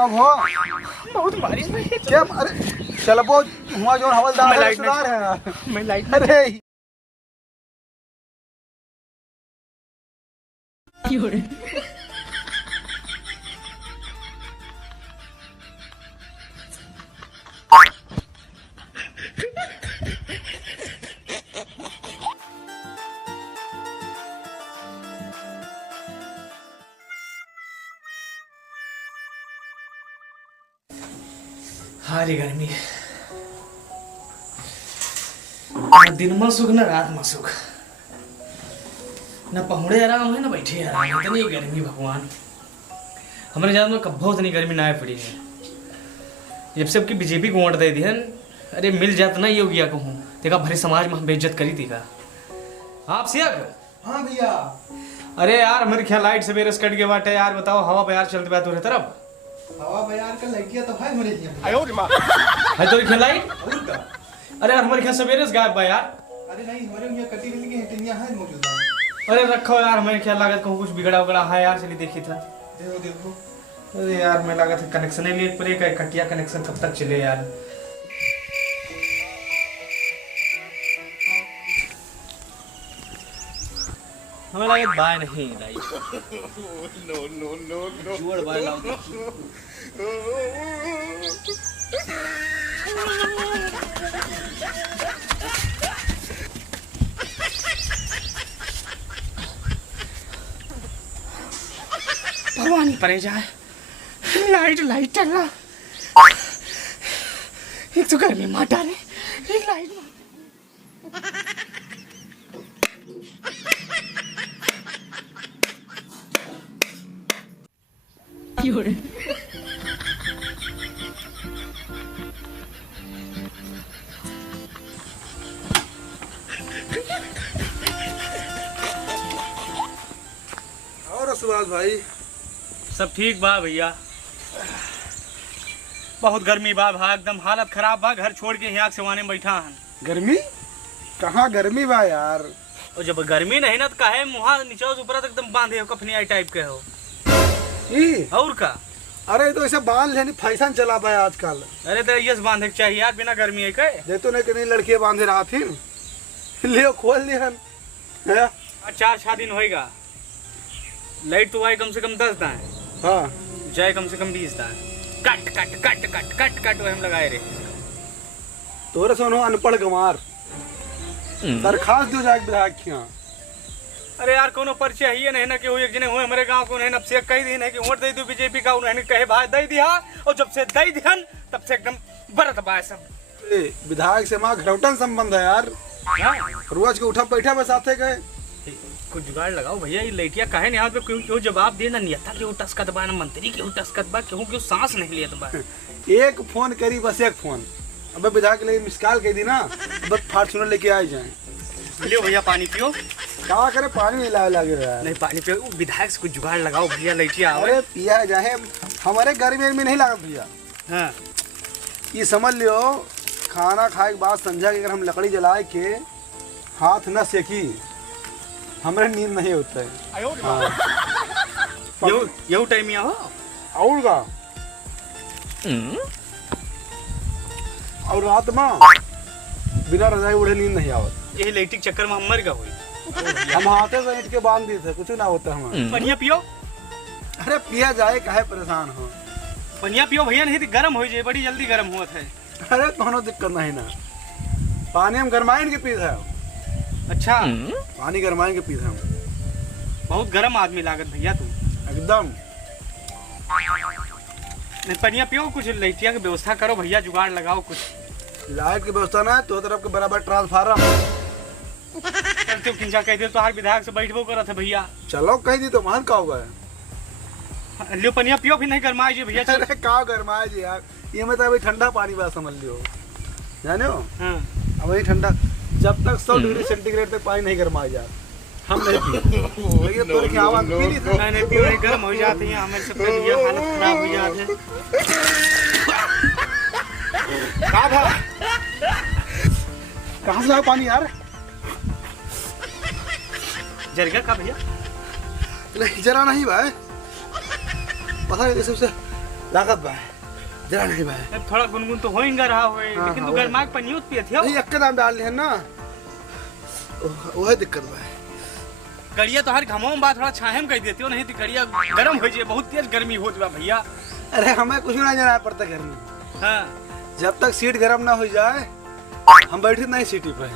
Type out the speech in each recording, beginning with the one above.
अब हो बहुत बारिश में क्या? अरे चल वो हुआ जो हवलदार है, रिश्तेदार है यार। मैं लाइट अरे हारी गर्मी दिन में सुख न रात में सुख न पहुड़े आराम है न बैठे आराम है। इतनी गर्मी भगवान हमारे जान में कब्बो इतनी गर्मी ना पड़ी है। जब से आपकी बीजेपी को वोट दे दी है, अरे मिल जात ना योगिया को हूँ देखा भरे समाज में हम बेइज्जत करी थी का आप सियाक। हाँ भैया। अरे यार हमारे ख्याल लाइट सवेरे कट के बाटे यार बताओ हवा पे यार चलते बात हो रहे तरफ हवा बयार का लड़कियां तो है मेरे लिए। आयो रे मां है तो ख्याल लाइट और का? अरे यार हमारे ख्याल सवेरे से गायब बा यार। अरे नहीं हमारे यहाँ कटी बिल्ली की हटियां है मौजूदा। अरे रखो यार हमें ख्याल लागत कहूँ कुछ बिगड़ा उगड़ा है यार चलिए देखी था। देखो देखो। अरे यार मैं लगा था कनेक्शन ही लिए पर एक कटिया कनेक्शन कब तक चले यार। हमें लगा बाय नहीं लाइट नो नो नो नो जुड़ बाय लाओ भगवान परे जाए लाइट लाइट चल रहा एक तो गर्मी माटा रे एक लाइट Fiore. और सुभाष भाई सब ठीक बा भैया। बहुत गर्मी बा भा एकदम हालत खराब बा घर छोड़ के यहाँ से वाने बैठा हन। गर्मी कहाँ गर्मी बा यार। और जब गर्मी नहीं ना तो काहे मुहा नीचे ऊपर तक एकदम बांधे हो कफनी आई टाइप के हो ई और का। अरे तो ऐसे बांध लेनी फैशन चला बा आजकल। अरे तो ये बांधे के चाहिए यार बिना गर्मी है के दे तो नहीं कि नहीं लड़कियां बांधे रहा थी लियो खोल लिहन है। 4-6 दिन होएगा लाइट तो आए कम से कम 10 दाए हाँ जाए कम से कम 20 दाए cut cut cut cut cut cut वह हम लगाए रे। तोरे सुनो अनपढ़ गंवार दरखास्त दो जाके विधायक के यहाँ। अरे यार कोनो परिचय ही नहीं ना कि एक जने हुए हमारे गांव को नहीं अब से कही दी नहीं कि वोट दे दो बीजेपी का उन्होंने कहे भाई दे दिया और जब से दे दिहन तब से एकदम बरत बा सब। विधायक से माँ घरौटन संबंध है यार। रोज के उठा बैठा बस आते गए कुछ जुगाड़ लगाओ भैया ये लड़कियां काहे नहीं यहाँ पे क्यों जवाब दे ना नियता क्यों टस्कत बा ना मंत्री क्यों टस्कत बा क्यों सांस नहीं लिया बा। एक फोन करी बस एक फोन। अब विधायक ले मिस कॉल कह दी ना बस फॉर्च्यूनर लेके आ जाए। लियो भैया पानी पियो। क्या करे पानी नहीं लगे रहा है। नहीं पानी पियो विधायक से कुछ जुगाड़ लगाओ भैया लड़कियां आओ। अरे पिया जाए हमारे गर्मी में नहीं लगा भैया। हाँ ये समझ लियो खाना खाए के बाद संझा के अगर हम लकड़ी जलाए के हाथ न सेकी हमारे नींद नहीं होता है। हाँ। यू टाइम यहाँ हो और का और रात में बिना रजाई उड़े नींद नहीं आवत। यही लाइटिक चक्कर में हम मर गए हुई। हम हाथे से ईंट के बांध दिए थे कुछ ना होता हमारा। पनिया पियो। अरे पिया जाए काहे परेशान हो। पनिया पियो भैया नहीं तो गर्म हो जाए बड़ी जल्दी गर्म हुआ है। अरे दोनों दिक्कत नहीं ना पानी हम गरमाइन के पीते हैं। अच्छा पानी गरमाइन के पीते हम। बहुत गर्म आदमी लागत भैया तू एकदम। नहीं पनिया पियो कुछ लड़कियां की व्यवस्था करो भैया जुगाड़ लगाओ कुछ। लाइट की व्यवस्था ना तो तरफ के बराबर ट्रांसफार्मर चलते किंजा कह दे तो हर विधायक से बैठबो करत है भैया। चलो कह दी तो महल का होगा। लियो पनिया पियो फिर नहीं गरमाए जी भैया। अरे का गरमाए जी यार ये मैं तो अभी ठंडा पानी बात समझ लियो जाने हो। हाँ अब वही ठंडा जब तक 100 डिग्री सेंटीग्रेड तक पानी नहीं गरमाया जाए हम नहीं पिए। तो की आवाज पी ली थी। नहीं पियो नहीं गर्म हो जाती है हमारे सब भैया हालत खराब हो जाते हैं। का था कहाँ से लाओ पानी यार। जरगा का भैया नहीं जरा नहीं भाई पता है सबसे लागत बा जरा नहीं बा। थोड़ा गुनगुन तो होएगा रहा होए, लेकिन तू गरमाग पानी उत पियत हो। नहीं एक दाम डाल ले ना, वह दिक्कत बा। गड़िया तो हर घमाओ में बात थोड़ा छाहे में कह देती हो, नहीं तो गड़िया गर्म हो जाए, बहुत तेज गर्मी होत बा भैया। अरे हमें कुछ ना जाना पड़ता घर में। हाँ जब तक सीट गर्म ना हो जाए हम बैठे नहीं सीटी पे।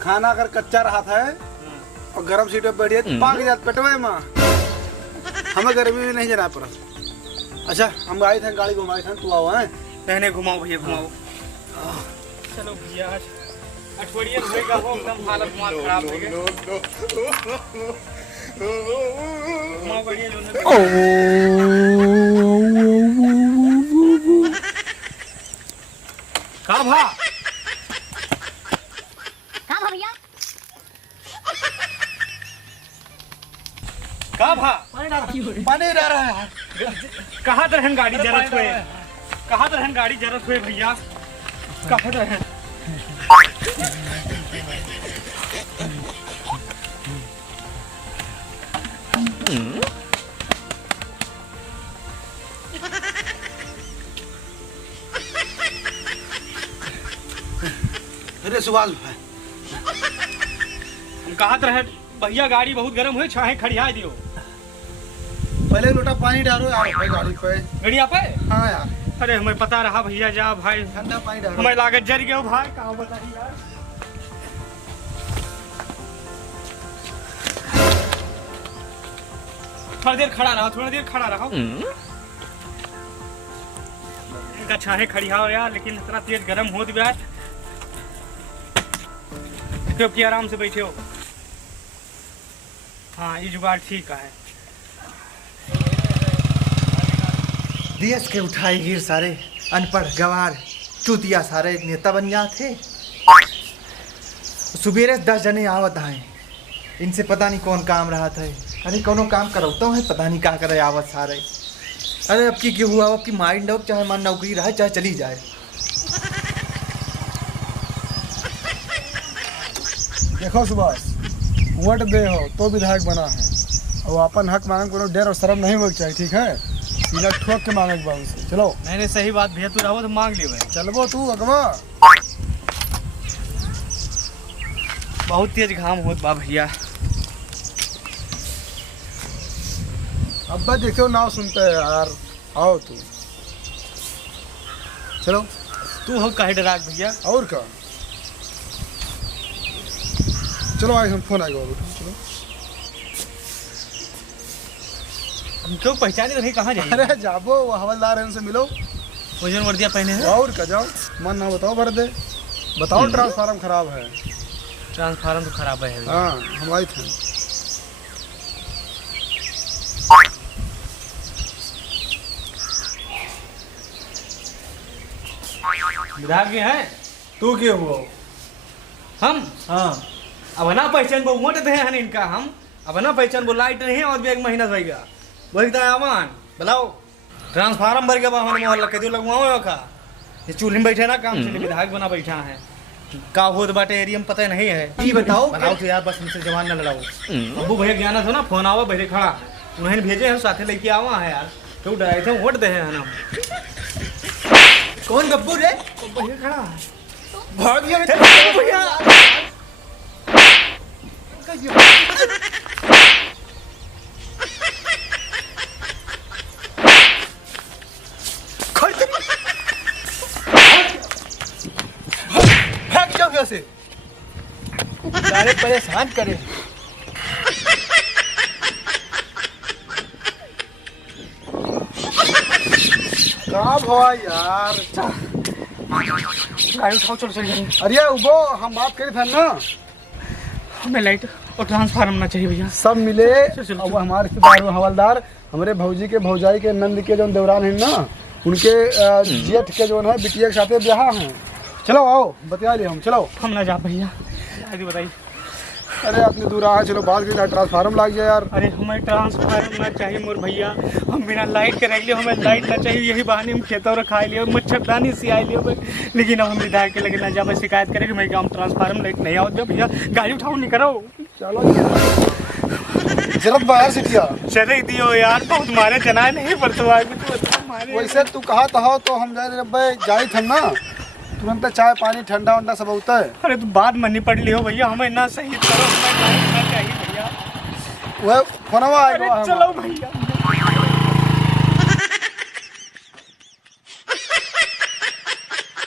खाना अगर कच्चा रहा था और गर्म सीट पे बैठिए तो पाक जात पेटवे में, हमें गर्मी में नहीं जाना पड़ा। अच्छा हम आए थे गाड़ी घुमाए थे, तू आओ हैं पहले घुमाओ भैया घुमाओ। चलो भैया अठवड़िया होएगा हो एकदम हालत मार खराब हो गई। घुमाओ बढ़िया जो का भा भैया का भा पानी रह रहा है। कहाँ तरहन गाड़ी जरत हुए, कहाँ तरहन गाड़ी जरत हुए भैया, कहाँ तरहन। अरे सुभाष भाई कहाँ तरह भैया गाड़ी बहुत गर्म हुई, छाहे खड़िया दियो। पहले लोटा पानी डालो यार भाई गाड़ी पे। गड़िया पे? हाँ यार। अरे हमें पता रहा भैया, जा भाई ठंडा पानी डालो। हमें लागत जर गए भाई, कहाँ बताइए यार। थोड़ी देर खड़ा रहा, थोड़ी देर खड़ा रहा। इनका छाहे खड़िया हो यार, लेकिन इतना तेज गर्म हो दिया। क्योंकि आराम से बैठे हो। हाँ ये जुगाड़ ठीक है। देश के उठाई गिर सारे अनपढ़ गवार चूतिया सारे नेता बन गया थे। सुबेरे 10 जने आवत आए, इनसे पता नहीं कौन काम रहा था। अरे कोनो काम करौता है, पता नहीं क्या करे आवत सारे। अरे अब की क्यों हुआ, अब की माइंड हो, चाहे मान नौकरी रहे चाहे चली जाए। देखो सुभाष, वोट दे हो तो विधायक बना है और अपन हक मांगे कोनो डर और शर्म नहीं होना चाहिए, ठीक है। सीधा ठोक के मांगे बाबू से। चलो नहीं सही बात भैया, तू रहो तो मांग लियो। चलबो तू अगवा। बहुत तेज घाम होत बा भैया। अब्बा देखो नाव सुनते है यार, आओ तू। चलो तू हो काहे डराक भैया। और का चलो आए हम फोन आएगा बाबू। चलो हम क्यों पहचाने नहीं, कहाँ जाइए। अरे जाबो वो हवलदार है, उनसे मिलो। वजन वर्दिया पहने हैं। और का जाओ, मन ना बताओ भर दे। बताओ ट्रांसफार्मर खराब है। ट्रांसफार्मर तो खराब है। हाँ हम आए थे। विधायक जी हैं तू क्या हुआ? हम। हाँ अब ना पहचान वो वोट दे हैं इनका, हम अब ना पहचान वो लाइट नहीं है और भी 1 महीना होएगा वही तो आमान बताओ। ट्रांसफार्मर भर गया हमारे मोहल्ला के, लगवाओ का ये चूल्हे में बैठे ना काम से विधायक बना बैठा है। का होत बाटे एरिया में पता नहीं है। ये बताओ बताओ तो यार, बस हमसे जवान न लड़ाओ। अबू भैया ज्ञान हो ना, फोन आवा बैठे खड़ा, उन्हें भेजे हैं साथे लेके आवा है यार। क्यों डराए थे, वोट दे हैं हम। कौन गब्बू रे? भैया खड़ा है। भाग गया भैया भाग जाओ यहाँ से, सारे परेशान करे। कहाँ भवा यार। गाड़ी उठाओ, चलो चल जाएंगे। अरे उबो हम बात करी था ना, हमें लाइट और ट्रांसफार्मर ना चाहिए भैया। सब मिले। चल। अब हमारे रिश्तेदार हवलदार, हमारे भौजी के भौजाई के नंद के जो देवरान है ना, उनके जेठ के जो है बिटिया के साथ ब्याह हैं। चलो आओ बतिया लिए हम। चलो हम ना जा भैया, आगे बताइए। अरे अपने दूर आ, चलो बात करी, ट्रांसफार्मर लाग जाए यार। अरे हमें ट्रांसफार्मर ना चाहिए मोर भैया, हम बिना लाइट के रह लियो, हमें लाइट ना चाहिए। यही बहाने हम खेतों रखा लियो, मच्छरदानी से आई लियो। लेकिन अब हम विधायक के लगे ना जा, मैं शिकायत करें कि मैं काम ट्रांसफार्मर लाइट नहीं आओ भैया। गाड़ी उठाओ, नहीं करो। चलो जरूरत बाहर सिटिया चले दियो यार, बहुत मारे जना नहीं पर तो आगे तो बता मारे। वैसे तू कहा हो तो हम जाए रे जाई थे ना, तुरंत चाय पानी ठंडा वंडा सब होता है। अरे तू बात मनी पड़ ली हो भैया, हमें ना सही करो, हमें चाहिए भैया। वह फोनवा अरे चलो भैया।